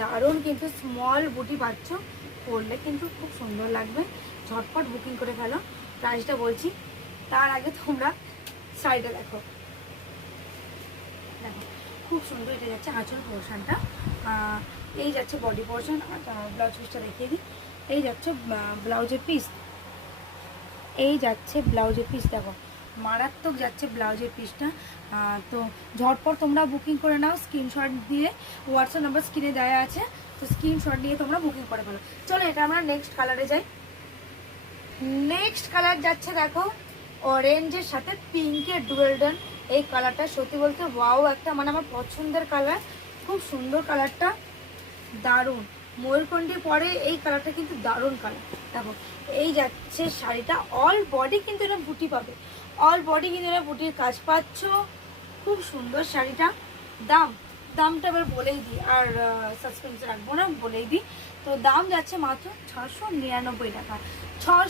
দারুণ কিন্তু স্মল বুটি পাচ্ছ, পরলে কিন্তু খুব সুন্দর লাগবে। ঝটপট বুকিং করে ফেলো। প্রাইসটা বলছি, তার আগে তোমরা শাড়িটা দেখো। দেখো খুব সুন্দর এটা যাচ্ছে আঁচল পোর্শনটা, এই যাচ্ছে বডি পোর্শন। ব্লাউজ পিসটা দেখিয়ে দিই। এই যাচ্ছে ব্লাউজের পিস, এই যাচ্ছে ব্লাউজের পিস। দেখো মারাত্মক যাচ্ছে ব্লাউজের পিসটা। তো ঝটপট তোমরা বুকিং করে নাও, স্ক্রিনশট দিয়ে। হোয়াটসঅ্যাপ নাম্বার স্ক্রিনে দেওয়া আছে, তো স্ক্রিনশট দিয়ে তোমরা বুকিং করে ফেলো। চলো এটা আমরা নেক্সট কালারে যাই। নেক্সট কালার যাচ্ছে দেখো অরেঞ্জের সাথে পিঙ্কের ডুয়েলডন। এই কালারটা সত্যি বলতে ওয়াও একটা, মানে আমার পছন্দের কালার। খুব সুন্দর কালারটা, দারুণ। ময়ূরকণ্ঠী পরে এই কালারটা কিন্তু দারুণ কালার। দেখো এই যাচ্ছে শাড়িটা, অল বডি কিন্তু এটা বুটি পাবে, অল বডি কিন্তু এটা বুটির কাজ পাচ্ছ। খুব সুন্দর শাড়িটা। দামটা এবার বলেই দিই, আর সাসপেন্স রাখবো না, বলেই দিই। তো দাম যাচ্ছে মাত্র 699 টাকা। 6